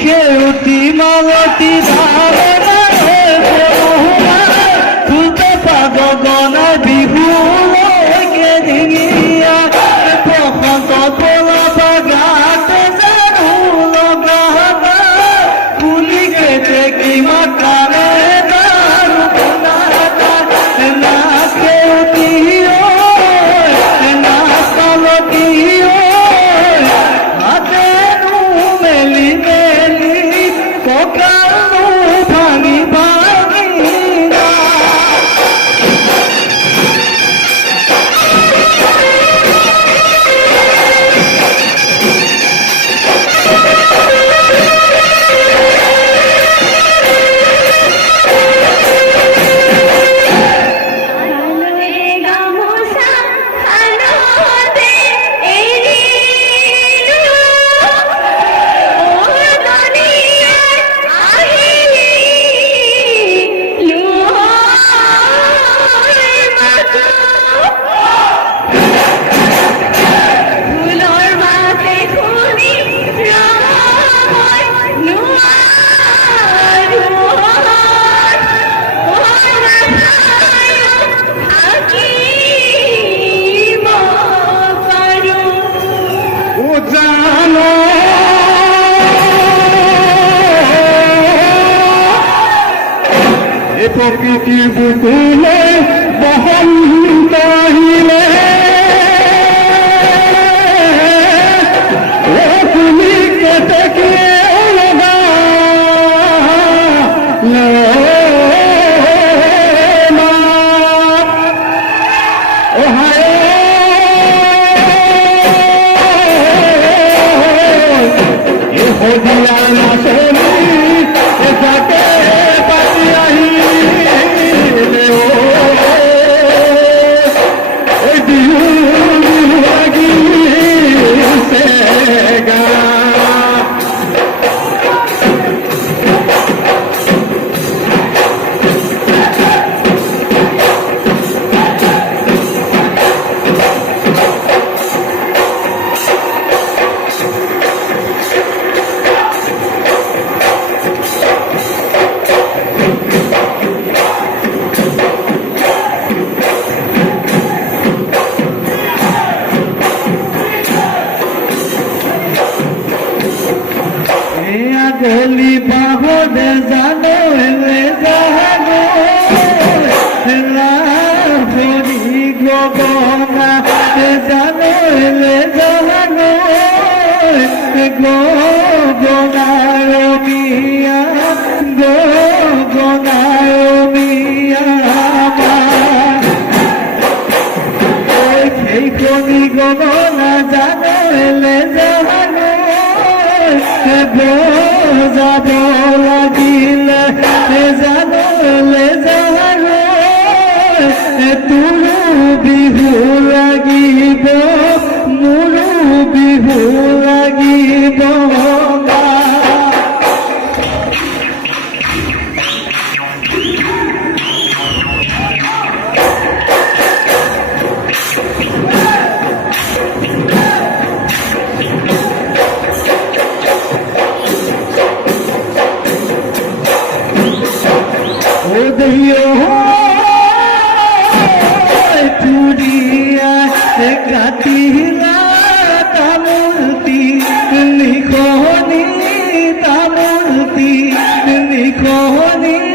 সেউতি মালতি ধারণা তুলতে পাগ গনা বিহু লগে ডিঙিয়া বসন্ত তোলা বাগাতে জানো লগা পুলি কেটে কি মাতারে প্রকৃতি বুকুলে বসন্ত আহিলে তুমি কেতেকে লগা হদিয়া নাচনি যাকে পাতি আহি গলি বাহরে জানো এলে জানো রাধরি গগনা জানো এলে জানো গগনার মিয়া গগনার মিয়া সেই কবি গগনা জানো এলে জানো যাব লাগিলে জানলে জানো তোৰো বিহু লাগিব মোৰো বিহু লাগিব কাটিলা তামুলতি লিখনি তামুলতি লিখনি